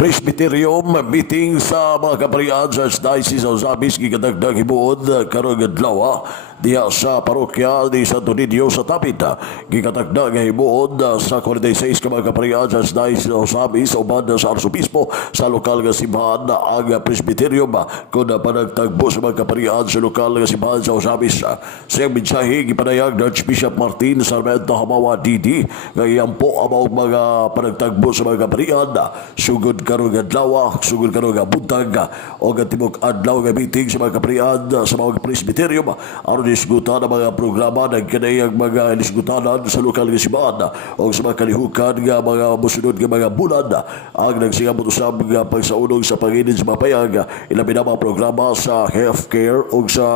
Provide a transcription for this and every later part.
Presbyterium meeting sa mga kaparian sa Diocese of Zabis gigadagdag hibuod karong adlaw diya sa parokya ni Santo Niño sa Tapit. Gigadagdag hibuod sa 46 ka mga kaparian sa Diocese of Zabis uban sa Arsobispo sa lokal nga simbahan ang Presbyterium kung panagtagbo sa mga kaparian sa lokal nga simbahan sa Zabis. Sa mensahe gipanayag ng Archbishop Martin Sarmiento Hamawa DD nga iyan po ang mga panagtagbo sa mga kaparian sugod karong adlaw, sugod karong buntag o tibok adlaw nga meeting sa mga kaparian sa mga Presbyterium aron isgutan ang mga programa ng kanayang mga inisgutanan sa lokal nga simbahan o sa mga kalihukan nga mga musunod nga mga bulan ang nagsingamot usab nga pagsaunog sa panginin sa mga payag ilabi na mga programa sa healthcare o sa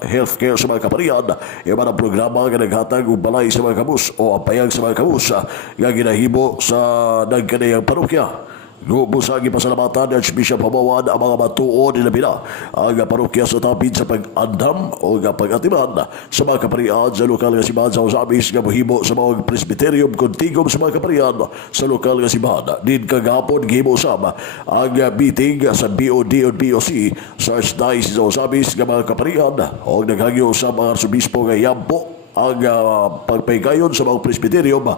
healthcare sa mga kaparian iba na programa nga naghatag og balay sa mga kabus o ang payag sa mga kabus nga ginahimo sa nagkanayang parokya. Gubusagi pasalamatan ni Archbishop Hamawan ang mga matuon nila bila ang parokya sa Tapid sa pag-andam o pag-atiman sa mga kaparian sa lokal nga simbahan sa Zabis nga mohimo sa mga Presbyterium kontigom sa mga kaparian sa lokal nga simbahan. Din kagapon gihimo usab ang meeting sa BOD o BOC sa Diocese of Zabis nga mga kaparian o naghagyo usab ang Arsobispo nga yampo ang pagpaygayon sa mga Presbyterium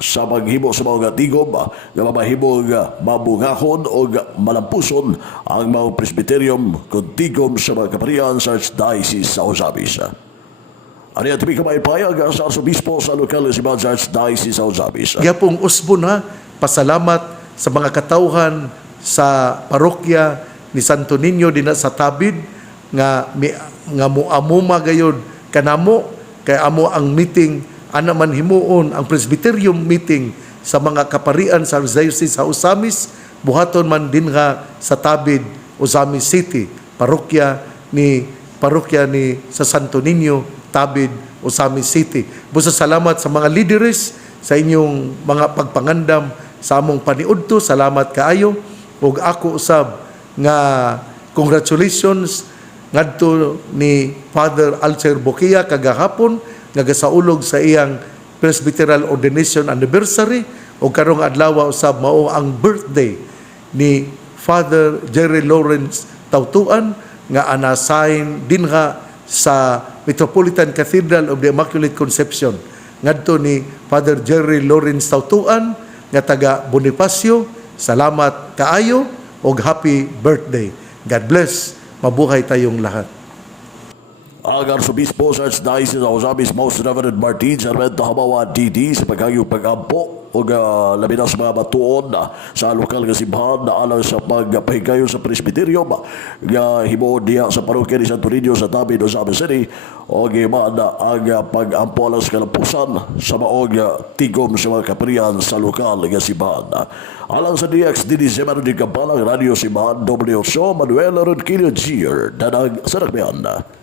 sa maghimo sa mga tigom nga mamahimo mabungahon o malampuson ang mga Presbyterium kung tigom sa mga kaparian sa Diocese sa Zabis. Ano yan tibi kamay payag sa Arsobispo sa lokal na simbahan sa Diocese sa Zabis. Gyapong usbon pasalamat sa mga katauhan sa parokya ni Santo Niño din sa Tabid nga muamuma gayud kanamo kay amo ang meeting ana man himuon ang Presbyterium meeting sa mga kaparian sa Diocese sa Osamis buhaton man din nga sa Tabid, Osamis City, parokya ni sa Santo Niño, Tabid, Osamis City. Busa salamat sa mga leaders sa inyong mga pagpangandam sa among paniudto. Salamat kaayo ug ako usab nga congratulations ngadto ni Father Alcer Boquia kagahapon nagasaulog sa iyang Presbyterial Ordination Anniversary o karong adlaw usab mao ang birthday ni Father Jerry Lawrence Tautuan nga anasign dinha sa Metropolitan Cathedral of the Immaculate Conception ngadto ni Father Jerry Lawrence Tautuan nga taga Bonifacio. Salamat kaayo og happy birthday. God bless. Mabuhay tayong lahat. Ang Arsobispo sa Diocese of Zabis Most Reverend Martin Sarmiento Hamawa DD sa paghayong pag-ampo o labi na sa mga matuon sa lokal nga simbahan na alang sa pagpahigayon sa Presbyterium nga himuon diya sa parokya ni Santo Niño sa Tabid, Osamis City o giman ang pag-ampo alang sa kalampusan sa maong tigom sa mga kaparian sa lokal nga simbahan. Alang sa DXDD Semana di Kampalang Radio Simbahan W8 Manuel Ronquillo Jr. Danag sa Nakmian.